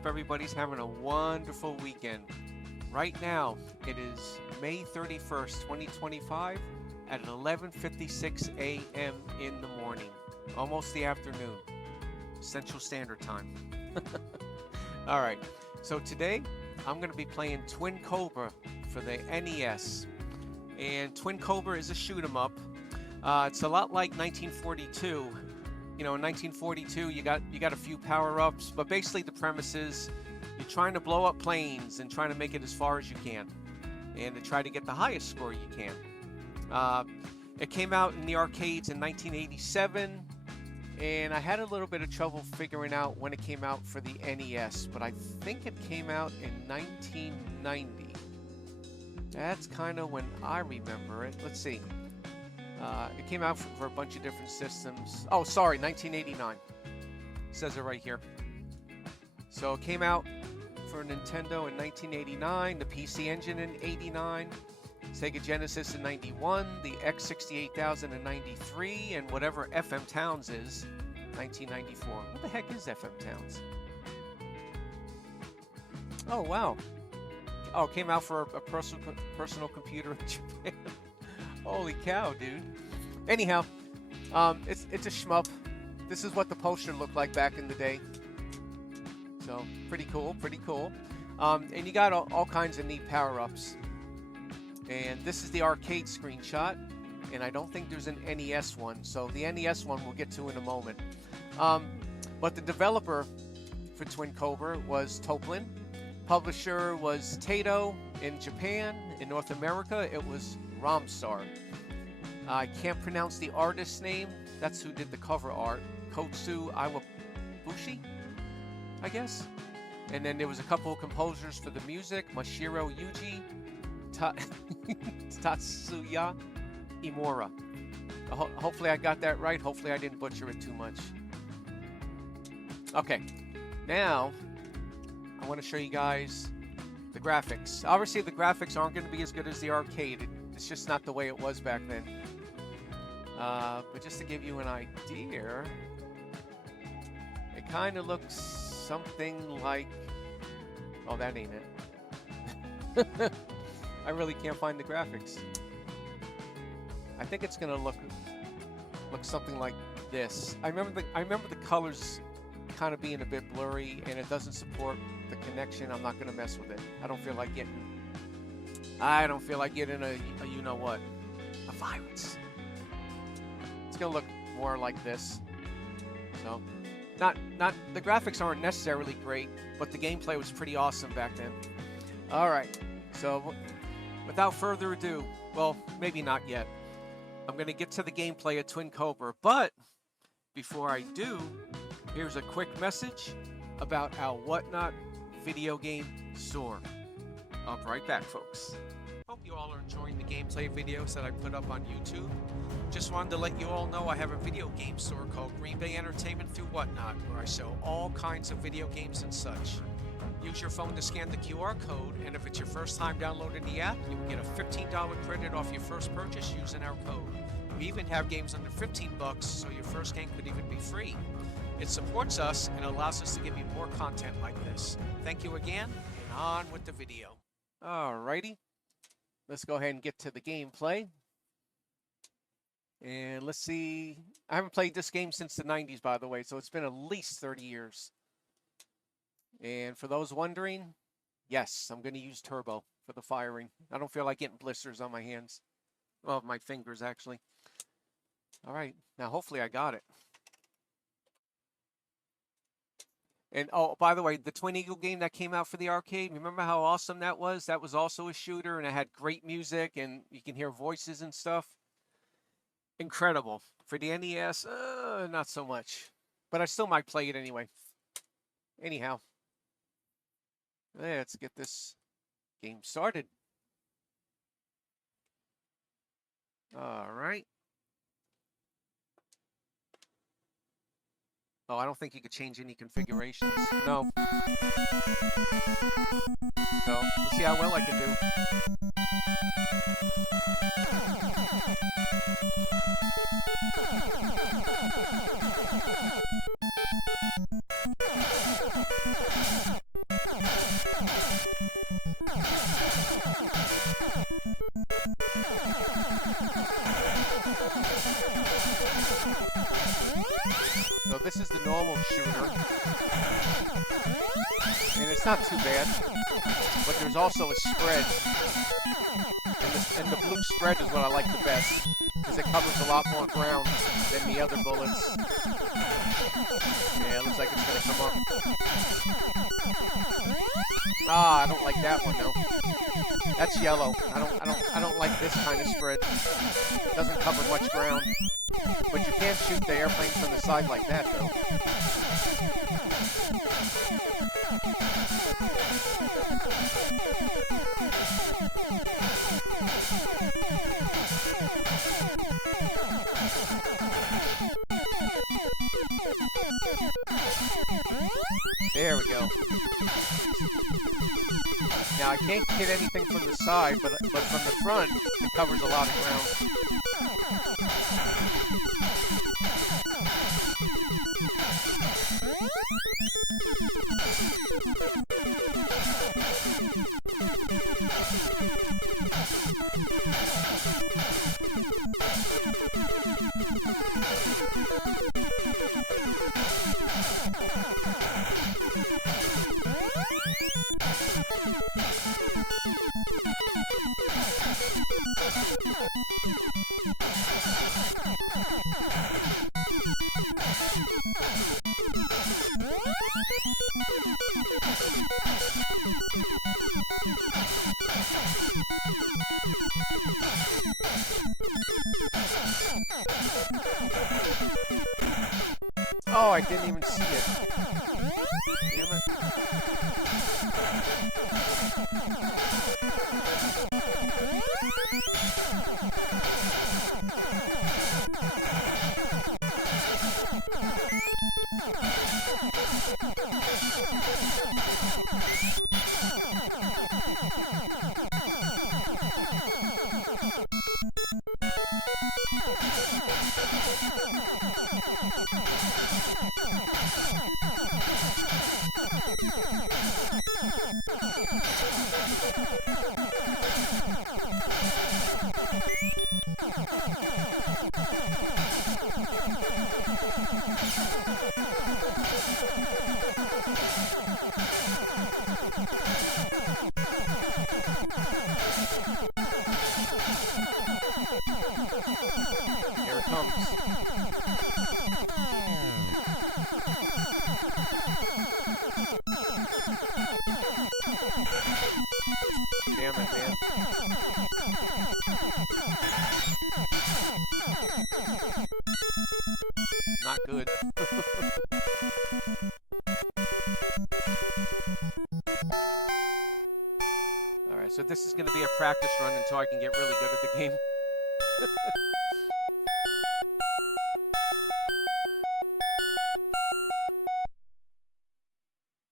hope everybody's having a wonderful weekend. Right now, it is May 31st, 2025 at 11:56 a.m. in the morning, almost the afternoon, Central Standard Time. All right, so today I'm going to be playing Twin Cobra for the NES. And Twin Cobra is a shoot 'em up. It's a lot like 1942. You know, in 1942, you got a few power-ups, but basically the premise is you're trying to blow up planes and trying to make it as far as you can, and to try to get the highest score you can. It came out in the arcades in 1987, and I had a little bit of trouble figuring out when it came out for the NES, but I think it came out in 1990. That's kind of when I remember it. Let's see. It came out for a bunch of different systems. Oh, sorry, 1989. It says it right here. So it came out for Nintendo in 1989, the PC Engine in 89, Sega Genesis in 91, the X68000 in 93, and whatever FM Towns is, 1994. What the heck is FM Towns? Oh, wow. Oh, it came out for a personal computer in Japan. Holy cow, dude. Anyhow, it's a shmup. This is what the poster looked like back in the day. So, pretty cool, pretty cool. And you got all kinds of neat power-ups. And this is the arcade screenshot. And I don't think there's an NES one. So the NES one we'll get to in a moment. But the developer for Twin Cobra was Toplin. Publisher was Taito in Japan. In North America, it was Romstar. I can't pronounce the artist's name. That's who did the cover art. Kotsu Iwabushi, I guess. And then there was a couple of composers for the music. Mashiro Yuji, Tatsuya Imura. Hopefully I got that right. Hopefully I didn't butcher it too much. Okay, now I want to show you guys the graphics. Obviously the graphics aren't going to be as good as the arcade. It's just not the way it was back then. But just to give you an idea, it kind of looks something like... Oh, that ain't it. I really can't find the graphics. I think it's gonna look something like this. I remember the colors kind of being a bit blurry, and it doesn't support the connection. I'm not gonna mess with it. I don't feel like getting a you know what, a virus. It's gonna look more like this. So, not the graphics aren't necessarily great, but the gameplay was pretty awesome back then. All right, so without further ado, well, maybe not yet. I'm gonna get to the gameplay of Twin Cobra, but before I do, here's a quick message about our Whatnot video game store. I'll be right back, folks. Hope you all are enjoying the gameplay videos that I put up on YouTube. Just wanted to let you all know I have a video game store called Green Bay Entertainment through Whatnot, where I sell all kinds of video games and such. Use your phone to scan the QR code, and if it's your first time downloading the app, you will get a $15 credit off your first purchase using our code. We even have games under 15 bucks, so your first game could even be free. It supports us and allows us to give you more content like this. Thank you again, and on with the video. Alrighty, let's go ahead and get to the gameplay. And let's see, I haven't played this game since the 90s, by the way, so it's been at least 30 years. And for those wondering, yes, I'm going to use turbo for the firing. I don't feel like getting blisters on my hands. Well, my fingers, actually. All right, now hopefully I got it. And oh, by the way, the Twin Eagle game that came out for the arcade, remember how awesome that was? That was also a shooter, and it had great music, and you can hear voices and stuff. Incredible. For the NES, not so much. But I still might play it anyway. Anyhow, let's get this game started. All right. Oh, I don't think you could change any configurations. No. So, let's see how well I can do. this is the normal shooter. And it's not too bad. But there's also a spread. And the blue spread is what I like the best. Because it covers a lot more ground than the other bullets. Yeah, it looks like it's gonna come up. Ah, I don't like that one though. That's yellow. I don't like this kind of spread. It doesn't cover much ground. But you can't shoot the airplane from the side like that though. There we go. Now I can't hit anything from the side, but from the front, it covers a lot of ground. Oh, I didn't even see it. Damn it. Here it comes. Damn it, man. Not good. Alright, so this is going to be a practice run until I can get really good at the game.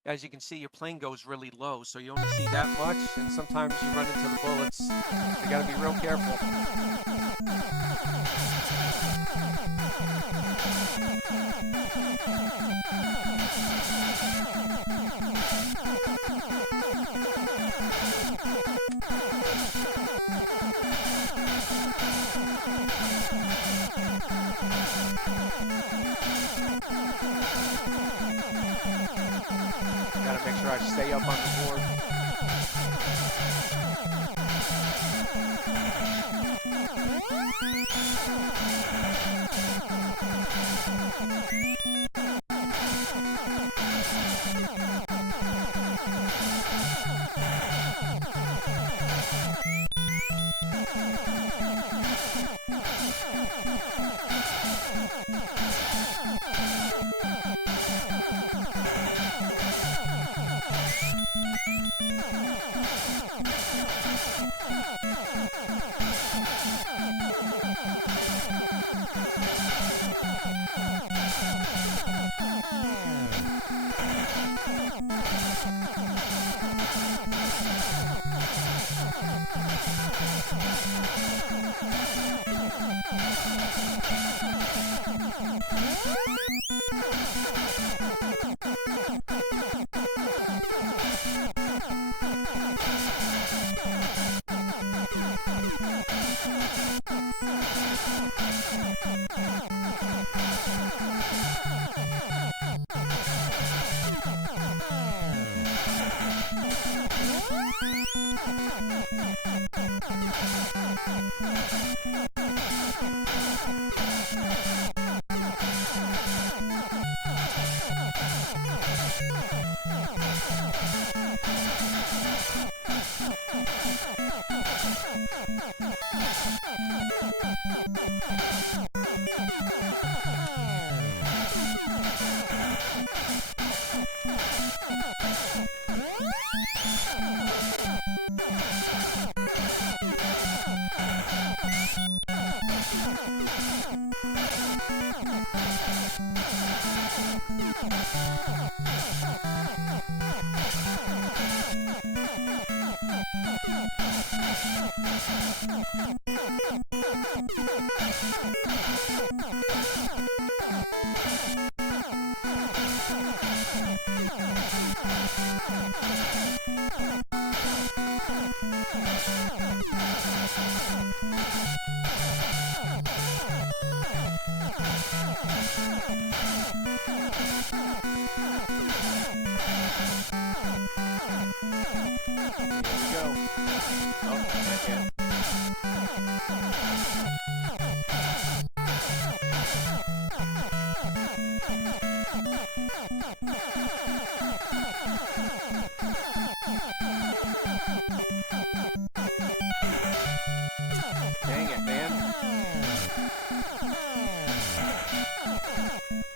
As you can see, your plane goes really low, so you only see that much, and sometimes you run into the bullets. You gotta be real careful. Gotta make sure I stay up on the board. Dang it, man.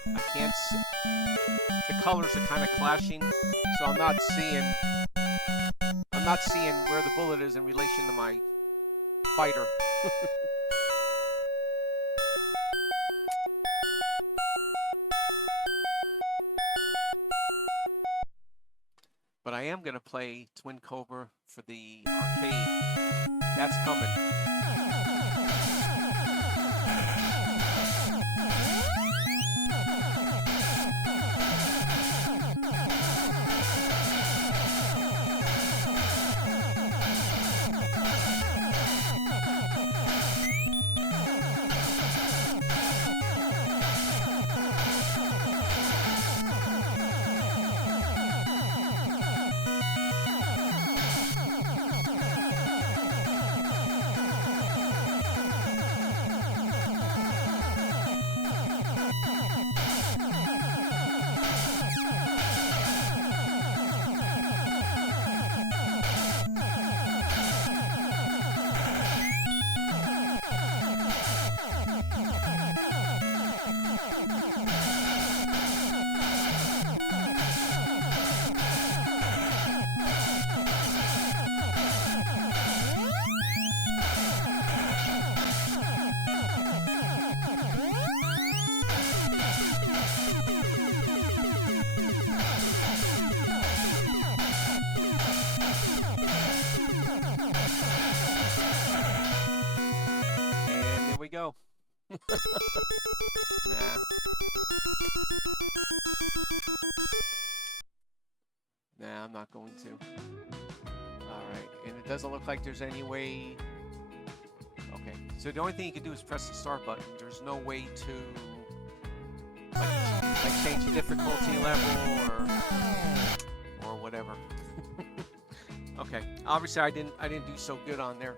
I can't see. The colors are kind of clashing, so I'm not seeing where the bullet is in relation to my fighter. But I am going to play Twin Cobra for the arcade. That's coming. Go. Nah. Nah, I'm not going to. Alright, and it doesn't look like there's any way... Okay, so the only thing you can do is press the start button. There's no way to... Like change the difficulty level or whatever. Okay, obviously I didn't do so good on there.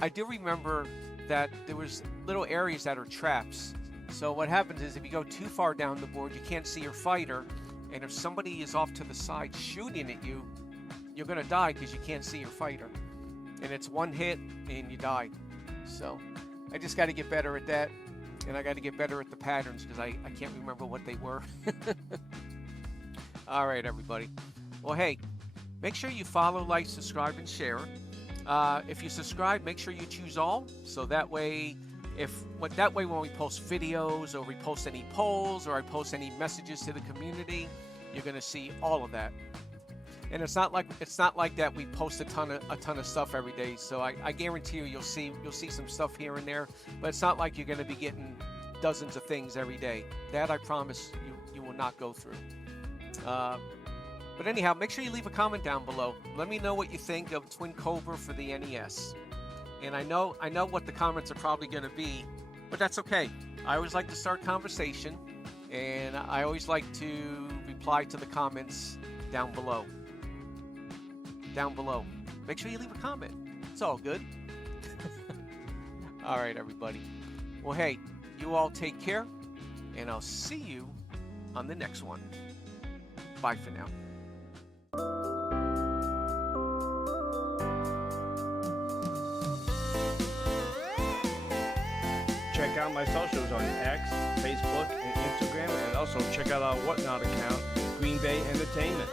I do remember that there was little areas that are traps. So what happens is if you go too far down the board, you can't see your fighter, and if somebody is off to the side shooting at you, you're gonna die because you can't see your fighter. And it's one hit and you die. So I just got to get better at that, and I got to get better at the patterns because I can't remember what they were. All right, everybody. Well, hey, make sure you follow, like, subscribe, and share. If you subscribe, make sure you choose all, so that way, when we post videos or we post any polls or I post any messages to the community, you're going to see all of that. And it's not like that we post a ton of stuff every day. So I guarantee you'll see some stuff here and there, but it's not like you're going to be getting dozens of things every day. That I promise you will not go through. But anyhow, make sure you leave a comment down below. Let me know what you think of Twin Cobra for the NES. And I know what the comments are probably going to be, but that's okay. I always like to start conversation, and I always like to reply to the comments down below. Down below. Make sure you leave a comment. It's all good. All right, everybody. Well, hey, you all take care, and I'll see you on the next one. Bye for now. Check out my socials on X, Facebook, and Instagram, and also check out our Whatnot account, Green Bay Entertainment.